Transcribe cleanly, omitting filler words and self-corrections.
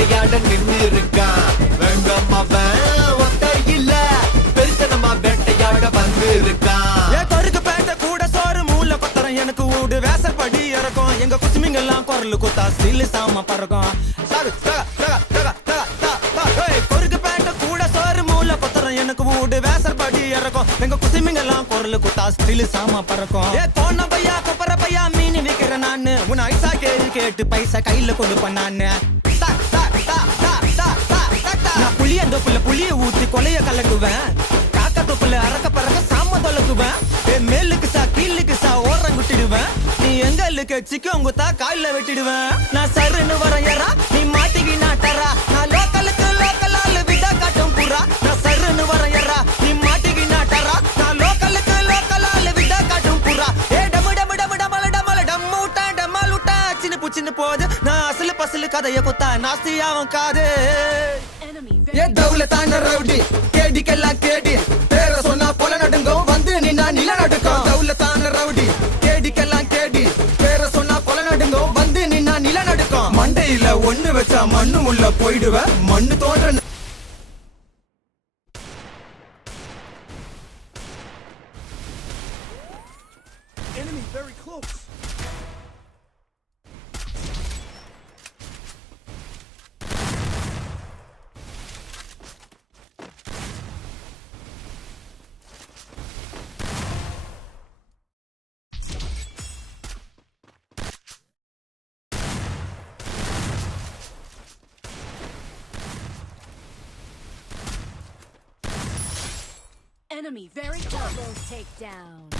வேட்டையாட நின்னு இருக்கான். வெங்கம்மவன் ஒத்த இல்ல பெருசனமா வேட்டையாட வந்து இருக்கான். கொருக்கு பேட்ட கூட சோறு மூல பத்திரம் எனக்கு ஊடு வேசப்படி இறக்கும். எங்க குசுமிங்கெல்லாம் குரல் குத்தா ஸ்டில் சாம பறக்கும். கொருக்கு பேட்ட கூட சோறு மூல பத்திரம் எனக்கு ஊடு வேசப்படி இறக்கும். எங்க குசுமிங்கெல்லாம் குரல் குத்தா ஸ்டில் சாம பறக்கும். தோண பையா கொப்பர பையா மீன் விக்கிற நானு உன் ஐசா கேள்வி கேட்டு பைசா கையில கொடுப்பேன் நானு. நான் புளிய தொப்புல புளிய ஊத்தி கொலைய கலக்குவேன். காக்க தொப்புல அரக்க பறக்க சாம தொலக்குவேன். மேலுக்கு சா கீழுக்கு சா ஓரங்குட்டிடுவேன். நீ எங்களுக்கு சிக்கம் குத்தா காலில வெட்டிடுவேன். நான் சருன்னு வரையறா நீ மாட்டிக்கி நாட்டறா. நான் லோக்கலுக்கு லோக்கலால விடா காட்டும் புறா. நான் சருன்னு வரையறா நீ மாட்டிக்கி நாட்டறா. நான் லோக்கலுக்கு லோக்கலால விடா காட்டும் புறா. டமு டமு டமு டமல டமல டம்மு விட்டா டமால் விட்டா சின்ன புச்சின்னு போது. நான் அசலு பசலு கதைய குத்தா நாஸ்தியாவும் காது. ஏ தௌலத்தான ரவுடி கேடிக்கெல்லாம் கேடி பேர சொன்னா கொலை நடுங்கும் வந்து நின்னா நில நடுக்கும். தௌலத்தான ரவுடி கேடிக்கெல்லாம் கேடி பேர சொன்னா கொலை நடுங்கும் வந்து நின்னா நில நடுக்கும். மண்டையில ஒண்ணு வச்சா மண்ணு உள்ள போயிடுவ மண்ணு தோன்ற. Enemy very close. Enemy very close. Double takedown.